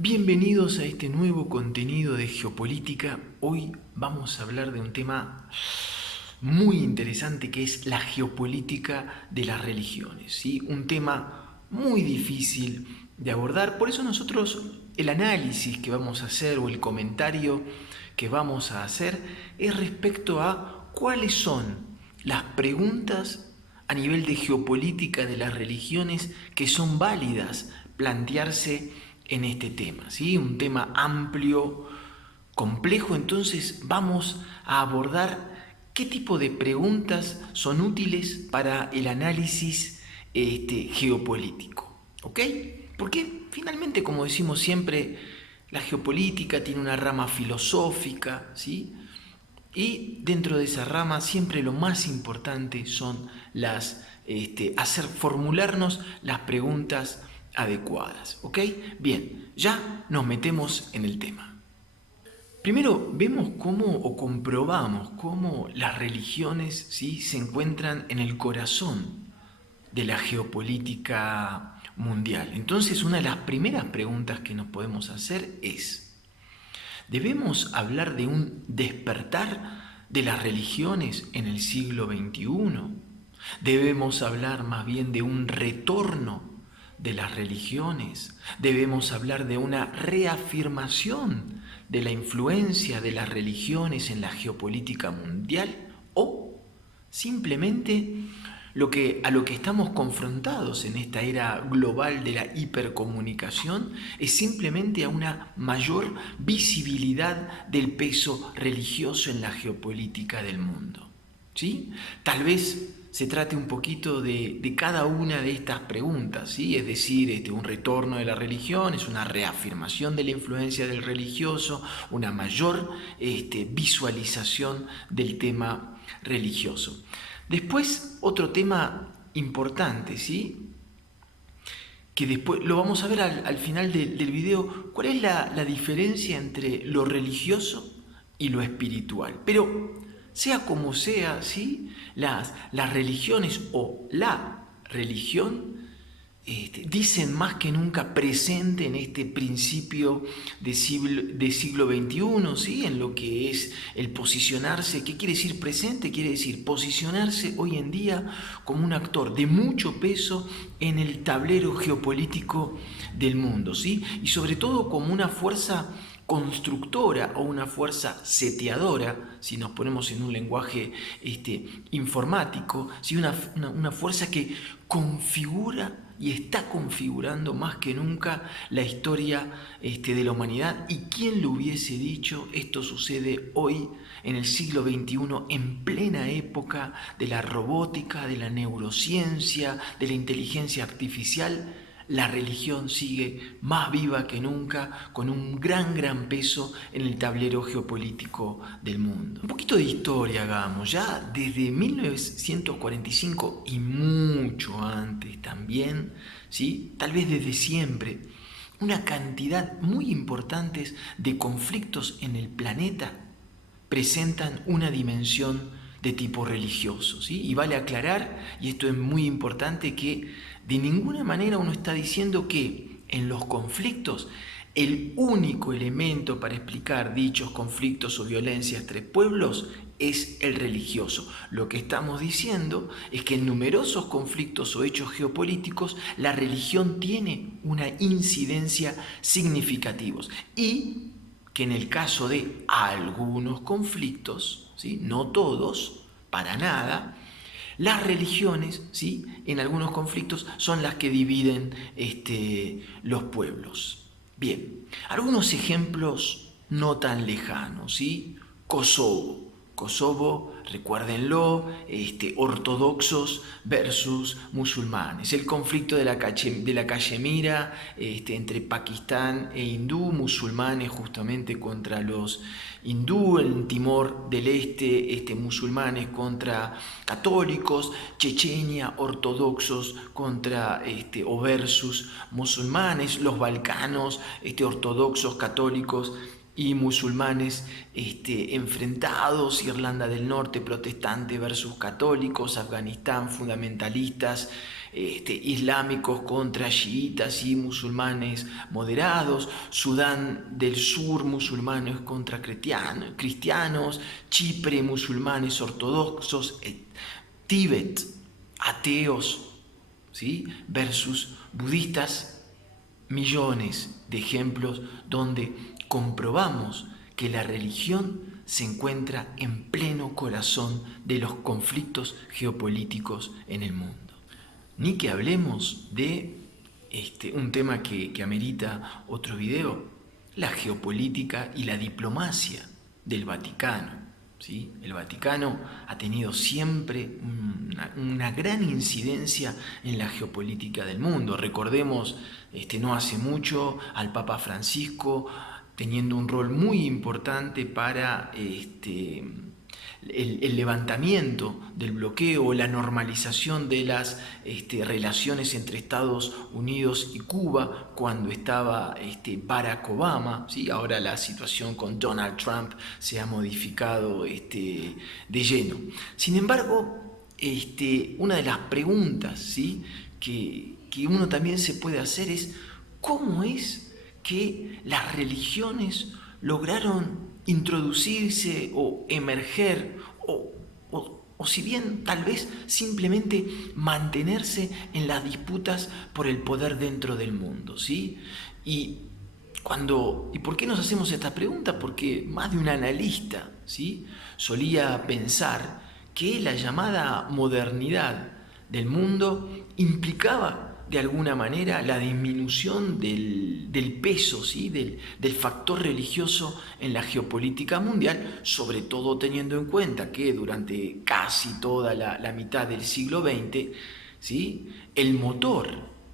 Bienvenidos a este nuevo contenido de geopolítica. Hoy vamos a hablar de un tema muy interesante que es la geopolítica de las religiones, ¿sí? Un tema muy difícil de abordar, por eso nosotros el análisis que vamos a hacer o el comentario que vamos a hacer es respecto a cuáles son las preguntas a nivel de geopolítica de las religiones que son válidas plantearse en este tema, ¿sí? Un tema amplio, complejo, entonces vamos a abordar qué tipo de preguntas son útiles para el análisis geopolítico, ¿ok? Porque finalmente, como decimos siempre, la geopolítica tiene una rama filosófica, ¿sí? Y dentro de esa rama siempre lo más importante son formularnos las preguntas adecuadas, ¿ok? Bien, ya nos metemos en el tema. Primero vemos cómo o comprobamos cómo las religiones, ¿sí?, se encuentran en el corazón de la geopolítica mundial. Entonces, una de las primeras preguntas que nos podemos hacer es: ¿debemos hablar de un despertar de las religiones en el siglo XXI? ¿Debemos hablar más bien de un retorno de las religiones? ¿Debemos hablar de una reafirmación de la influencia de las religiones en la geopolítica mundial? ¿O simplemente a lo que estamos confrontados en esta era global de la hipercomunicación es simplemente a una mayor visibilidad del peso religioso en la geopolítica del mundo? ¿Sí? Tal vez se trate un poquito de cada una de estas preguntas, ¿sí? Es decir, un retorno de la religión, es una reafirmación de la influencia del religioso, una mayor visualización del tema religioso. Después, otro tema importante, ¿sí?, que después lo vamos a ver al final del video, cuál es la diferencia entre lo religioso y lo espiritual. Pero sea como sea, ¿sí?, las religiones o la religión dicen más que nunca presente en este principio de siglo XXI, ¿sí?, en lo que es el posicionarse. ¿Qué quiere decir presente? Quiere decir posicionarse hoy en día como un actor de mucho peso en el tablero geopolítico del mundo, ¿sí?, y sobre todo como una fuerza constructora o una fuerza seteadora, si nos ponemos en un lenguaje informático, ¿sí?, una fuerza que configura y está configurando más que nunca la historia de la humanidad. ¿Y quién lo hubiese dicho? Esto sucede hoy en el siglo XXI, en plena época de la robótica, de la neurociencia, de la inteligencia artificial. La religión sigue más viva que nunca, con un gran peso en el tablero geopolítico del mundo. Un poquito de historia hagamos. Ya desde 1945 y mucho antes también, ¿sí?, tal vez desde siempre, una cantidad muy importante de conflictos en el planeta presentan una dimensión de tipo religioso, ¿sí? Y vale aclarar, y esto es muy importante, que de ninguna manera uno está diciendo que en los conflictos el único elemento para explicar dichos conflictos o violencias entre pueblos es el religioso. Lo que estamos diciendo es que en numerosos conflictos o hechos geopolíticos la religión tiene una incidencia significativa y que en el caso de algunos conflictos, ¿sí?, no todos, para nada, las religiones, ¿sí?, en algunos conflictos son las que dividen los pueblos. Bien, algunos ejemplos no tan lejanos, ¿sí? Kosovo, recuérdenlo, ortodoxos versus musulmanes. El conflicto de la Cachemira entre Pakistán e hindú, musulmanes justamente contra los hindú, en Timor del Este, musulmanes contra católicos, Chechenia, ortodoxos contra o versus musulmanes, los Balcanos, ortodoxos, católicos y musulmanes enfrentados, Irlanda del Norte protestante versus católicos, Afganistán fundamentalistas islámicos contra chiitas y musulmanes moderados, Sudán del Sur musulmanes contra cristianos, Chipre musulmanes ortodoxos, Tíbet ateos, ¿sí?, versus budistas. Millones de ejemplos donde comprobamos que la religión se encuentra en pleno corazón de los conflictos geopolíticos en el mundo. Ni que hablemos de un tema que amerita otro video, la geopolítica y la diplomacia del Vaticano. ¿Sí? El Vaticano ha tenido siempre una gran incidencia en la geopolítica del mundo. Recordemos no hace mucho al Papa Francisco teniendo un rol muy importante para el levantamiento del bloqueo o la normalización de las relaciones entre Estados Unidos y Cuba cuando estaba Barack Obama, ¿sí? Ahora la situación con Donald Trump se ha modificado de lleno. Sin embargo, una de las preguntas, ¿sí?, que uno también se puede hacer es ¿cómo es que las religiones lograron introducirse o emerger o si bien tal vez simplemente mantenerse en las disputas por el poder dentro del mundo, ¿sí? ¿Y por qué nos hacemos esta pregunta? Porque más de un analista, ¿sí?, solía pensar que la llamada modernidad del mundo implicaba de alguna manera la disminución del peso, ¿sí?, del factor religioso en la geopolítica mundial, sobre todo teniendo en cuenta que durante casi toda la mitad del siglo XX, ¿sí?, el motor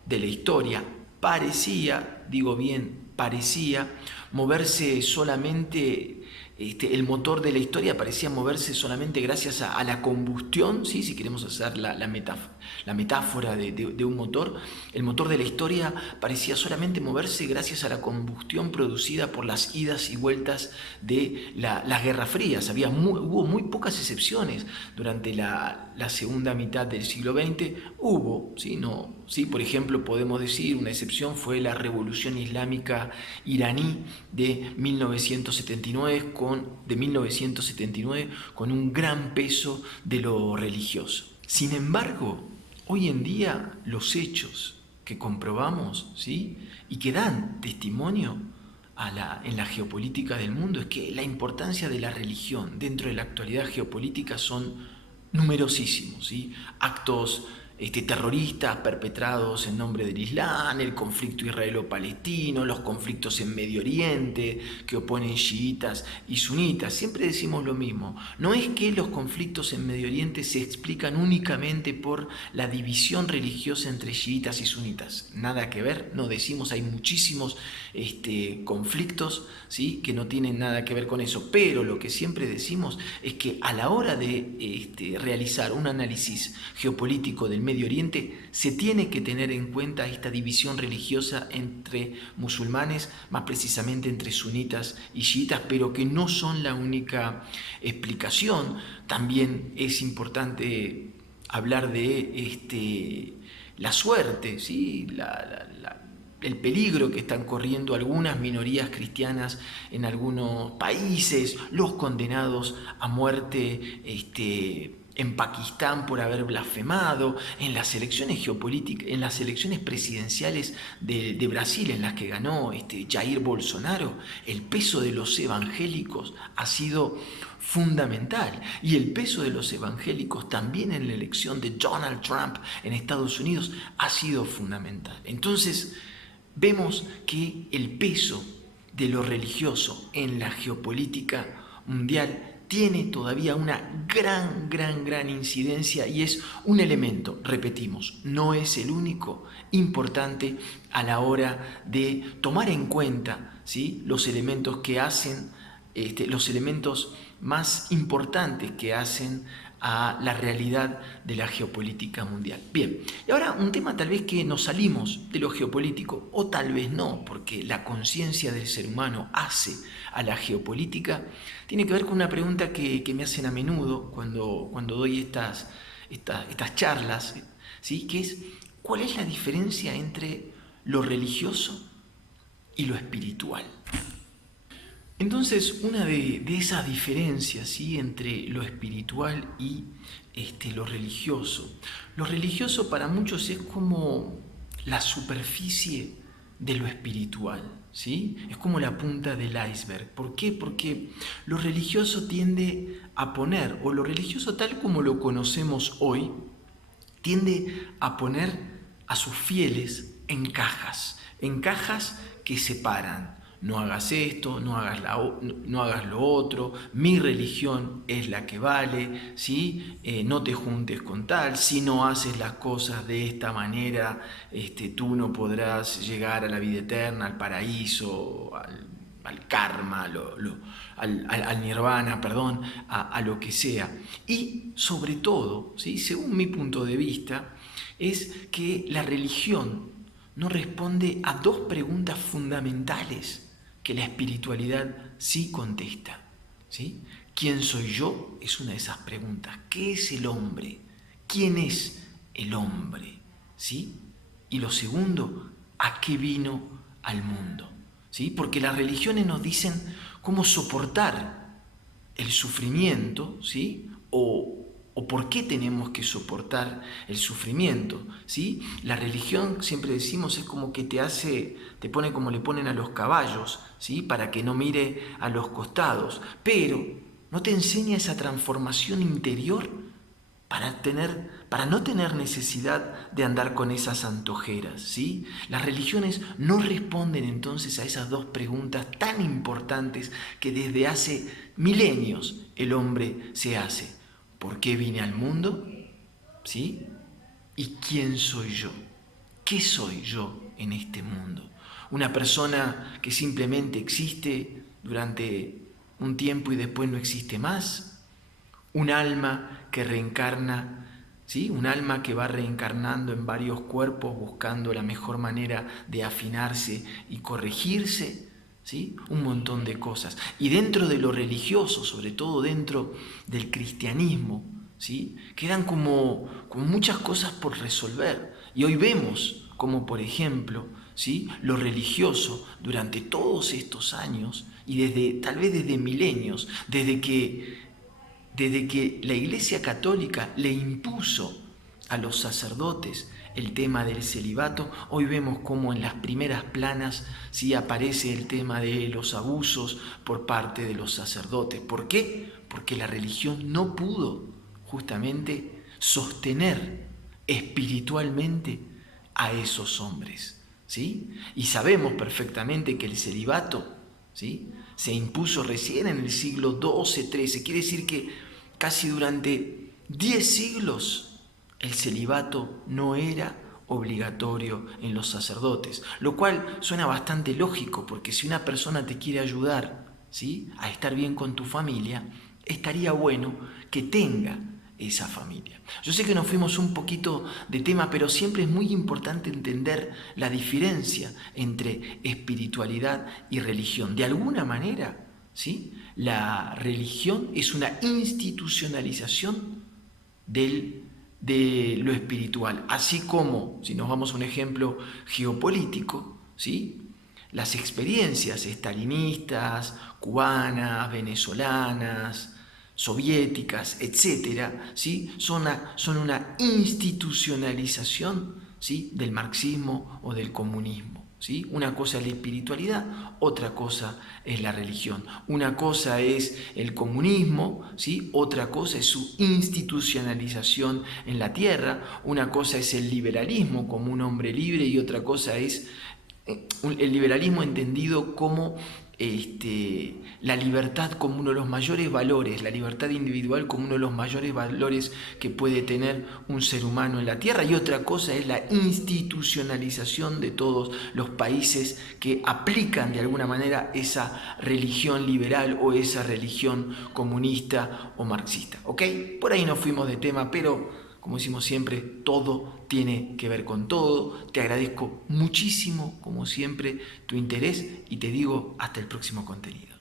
de la historia parecía, digo bien, parecía moverse solamente. El motor de la historia parecía moverse solamente gracias a la combustión, ¿sí?, si queremos hacer la metáfora de un motor. El motor de la historia parecía solamente moverse gracias a la combustión producida por las idas y vueltas de las guerras frías. Hubo muy pocas excepciones durante la segunda mitad del siglo XX. ¿Sí? Por ejemplo, podemos decir, una excepción fue la Revolución Islámica iraní de 1979 con un gran peso de lo religioso. Sin embargo, hoy en día los hechos que comprobamos, ¿sí?, y que dan testimonio en la geopolítica del mundo es que la importancia de la religión dentro de la actualidad geopolítica son numerosísimos, ¿sí? Actos terroristas perpetrados en nombre del Islam, el conflicto israelo-palestino, los conflictos en Medio Oriente que oponen chiitas y sunitas. Siempre decimos lo mismo, no es que los conflictos en Medio Oriente se explican únicamente por la división religiosa entre chiitas y sunitas, nada que ver, no decimos, hay muchísimos conflictos, ¿sí?, que no tienen nada que ver con eso, pero lo que siempre decimos es que a la hora de realizar un análisis geopolítico del Medio Oriente se tiene que tener en cuenta esta división religiosa entre musulmanes, más precisamente entre sunitas y chiitas, pero que no son la única explicación. También es importante hablar de la suerte, ¿sí?, el peligro que están corriendo algunas minorías cristianas en algunos países, los condenados a muerte en Pakistán por haber blasfemado, en las elecciones geopolíticas, en las elecciones presidenciales de Brasil en las que ganó Jair Bolsonaro, el peso de los evangélicos ha sido fundamental, y el peso de los evangélicos también en la elección de Donald Trump en Estados Unidos ha sido fundamental. Entonces, vemos que el peso de lo religioso en la geopolítica mundial tiene todavía una gran incidencia y es un elemento, repetimos, no es el único, importante a la hora de tomar en cuenta, ¿sí?, los elementos que hacen, los elementos más importantes que hacen a la realidad de la geopolítica mundial. Bien, y ahora un tema tal vez que nos salimos de lo geopolítico, o tal vez no, porque la conciencia del ser humano hace a la geopolítica, tiene que ver con una pregunta que me hacen a menudo cuando doy estas charlas, ¿sí? Que es, ¿cuál es la diferencia entre lo religioso y lo espiritual? Entonces, una de esas diferencias, ¿sí?, entre lo espiritual y lo religioso para muchos es como la superficie de lo espiritual, ¿sí? Es como la punta del iceberg. ¿Por qué? Porque lo religioso tiende a poner, o lo religioso tal como lo conocemos hoy, tiende a poner a sus fieles en cajas que separan. No hagas esto, no hagas lo otro, mi religión es la que vale, ¿sí? No te juntes con tal, si no haces las cosas de esta manera, tú no podrás llegar a la vida eterna, al paraíso, al karma, al nirvana, perdón, a lo que sea. Y sobre todo, ¿sí?, según mi punto de vista, es que la religión no responde a dos preguntas fundamentales que la espiritualidad sí contesta, ¿sí? ¿Quién soy yo? Es una de esas preguntas. ¿Qué es el hombre? ¿Quién es el hombre? ¿Sí? Y lo segundo, ¿a qué vino al mundo? ¿Sí? Porque las religiones nos dicen cómo soportar el sufrimiento, ¿sí? O por qué tenemos que soportar el sufrimiento, ¿sí? La religión, siempre decimos, es como que te pone como le ponen a los caballos, ¿sí?, para que no mire a los costados, pero no te enseña esa transformación interior para no tener necesidad de andar con esas antojeras, ¿sí? Las religiones no responden entonces a esas dos preguntas tan importantes que desde hace milenios el hombre se hace. ¿Por qué vine al mundo? ¿Sí? ¿Y quién soy yo? ¿Qué soy yo en este mundo? ¿Una persona que simplemente existe durante un tiempo y después no existe más? ¿Un alma que reencarna? ¿Sí? Un alma que va reencarnando en varios cuerpos buscando la mejor manera de afinarse y corregirse, ¿sí? Un montón de cosas. Y dentro de lo religioso, sobre todo dentro del cristianismo, ¿sí?, quedan como muchas cosas por resolver. Y hoy vemos como, por ejemplo, ¿sí?, lo religioso durante todos estos años y tal vez desde milenios, desde que la Iglesia Católica le impuso a los sacerdotes el tema del celibato, hoy vemos cómo en las primeras planas sí aparece el tema de los abusos por parte de los sacerdotes. ¿Por qué? Porque la religión no pudo justamente sostener espiritualmente a esos hombres, ¿sí? Y sabemos perfectamente que el celibato, ¿sí?, se impuso recién en el siglo XII-XIII. Quiere decir que casi durante 10 siglos el celibato no era obligatorio en los sacerdotes, lo cual suena bastante lógico, porque si una persona te quiere ayudar, ¿sí?, a estar bien con tu familia, estaría bueno que tenga esa familia. Yo sé que nos fuimos un poquito de tema, pero siempre es muy importante entender la diferencia entre espiritualidad y religión. De alguna manera, ¿sí?, la religión es una institucionalización de lo espiritual, así como, si nos vamos a un ejemplo geopolítico, ¿sí?, las experiencias estalinistas, cubanas, venezolanas, soviéticas, etcétera, ¿sí?, son una institucionalización, ¿sí?, del marxismo o del comunismo, ¿sí? Una cosa es la espiritualidad, otra cosa es la religión. Una cosa es el comunismo, ¿sí?, otra cosa es su institucionalización en la tierra. Una cosa es el liberalismo como un hombre libre y otra cosa es el liberalismo entendido como la libertad como uno de los mayores valores, la libertad individual como uno de los mayores valores que puede tener un ser humano en la tierra, y otra cosa es la institucionalización de todos los países que aplican de alguna manera esa religión liberal o esa religión comunista o marxista. ¿Ok? Por ahí nos fuimos de tema, pero como decimos siempre, todo tiene que ver con todo. Te agradezco muchísimo, como siempre, tu interés y te digo hasta el próximo contenido.